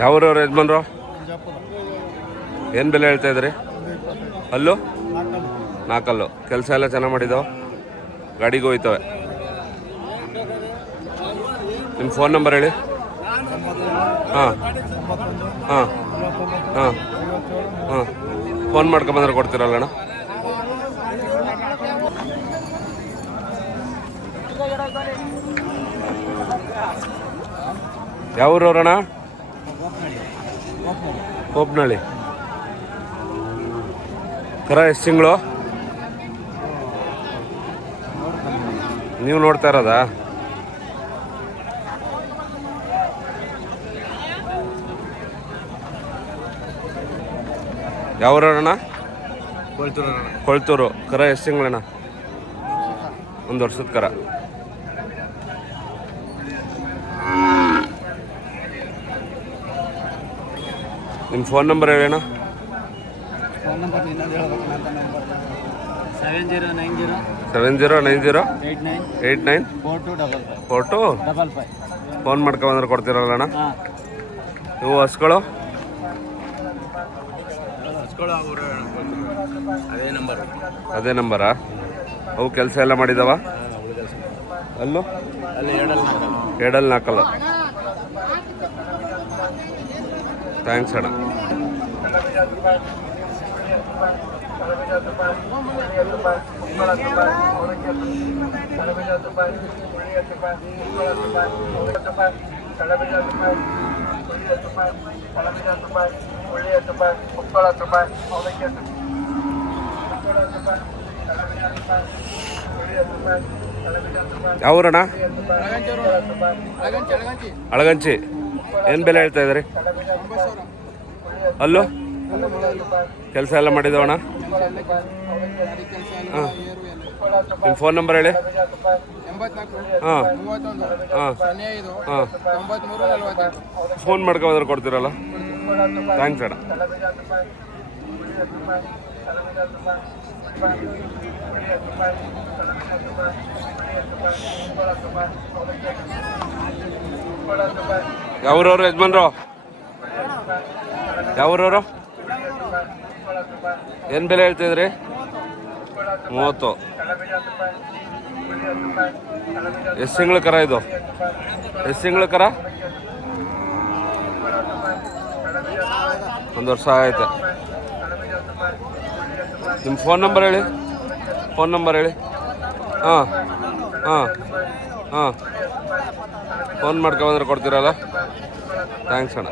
ಯಾವ್ರವ್ರು ಯಜಮಾನ್ರು? ಏನು ಬೆಲೆ ಹೇಳ್ತಾ ಇದ್ರಿ? ಅಲ್ಲೂ ನಾಲ್ಕಲ್ಲು. ಕೆಲಸ ಎಲ್ಲ ಚೆನ್ನಾಗಿ ಮಾಡಿದ್ದಾವೆ, ಗಾಡಿಗೆ ಹೋಯ್ತವೆ. ನಿಮ್ಮ ಫೋನ್ ನಂಬರ್ ಹೇಳಿ. ಹಾಂ ಹಾಂ ಹಾಂ ಹಾಂ ಫೋನ್ ಮಾಡ್ಕೊಂಬಂದ್ರೆ ಕೊಡ್ತೀರಲ್ಲ ಅಣ್ಣ? ಯಾವ ಊರವ್ರಣ್ಣ? ಕೋಪ್ನಳ್ಳಿ. ಕರ ಎಷ್ಟು ತಿಂಗಳು? ನೀವು ನೋಡ್ತಾ ಇರೋದಾ? ಯಾವ್ರಣ್ಣ? ಕೊಳ್ತೂರು. ಕರ ಎಷ್ಟು ತಿಂಗಳಣ್ಣ? 1 ವರ್ಷದ ಕರ. ನಿಮ್ಮ ಫೋನ್ ನಂಬರ್ ಹೇಳಣ್ಣ. 7090 89 4255. ಫೋನ್ ಮಾಡ್ಕೊಂಡ್ಬಂದ್ರೆ ಕೊಡ್ತೀರಲ್ಲ ಅಣ್ಣ? ಇವು ಹಸ್ಗಳು? ಅದೇ ನಂಬರಾ? ಅವು ಕೆಲಸ ಎಲ್ಲ ಮಾಡಿದಾವ? ಅಲ್ಲೂ ಎಡಲ್ ನಾಲ್ಕಲ್ಲ. ಥ್ಯಾಂಕ್ಸ್ ಅಣ್ಣ. ಯಾವೂರಣ್ಣ? ಅಳಗಂಚಿ. ಏನು ಬೆಲೆ ಹೇಳ್ತಾ ಇದ್ರಿ? ಅಲ್ಲೂ ಕೆಲಸ ಎಲ್ಲ ಮಾಡಿದವಣ್ಣ? ಹಾಂ. ನಿಮ್ಮ ಫೋನ್ ನಂಬರ್ ಹೇಳಿ. ಹಾಂ ಹಾಂ ಹಾಂ. ಫೋನ್ ಮಾಡ್ಕೊಂಡ್ರೆ ಕೊಡ್ತೀರಲ್ಲ? ಥ್ಯಾಂಕ್ಸ್ ಅಣ್ಣ. ಯಾವ್ರವ್ರು ಯಜಮಾನ್ರು? ಯಾವ್ರವ್ರು? ಏನು ಬೆಲೆ ಹೇಳ್ತಿದ್ರಿ? 30. ಎಷ್ಟು ತಿಂಗಳ ಕರ ಇದು? ಎಷ್ಟು ತಿಂಗಳ ಕರ? 1 ವರ್ಷ ಆಯ್ತು. ನಿಮ್ಮ ಫೋನ್ ನಂಬರ್ ಹೇಳಿ. ಫೋನ್ ನಂಬರ್ ಹೇಳಿ. ಹಾಂ ಹಾಂ ಹಾಂ. ಫೋನ್ ಮಾಡ್ಕೊಂಡ್ಬಂದ್ರೆ ಕೊಡ್ತೀರಲ್ಲ? ಥ್ಯಾಂಕ್ಸ್ ಅಣ್ಣ.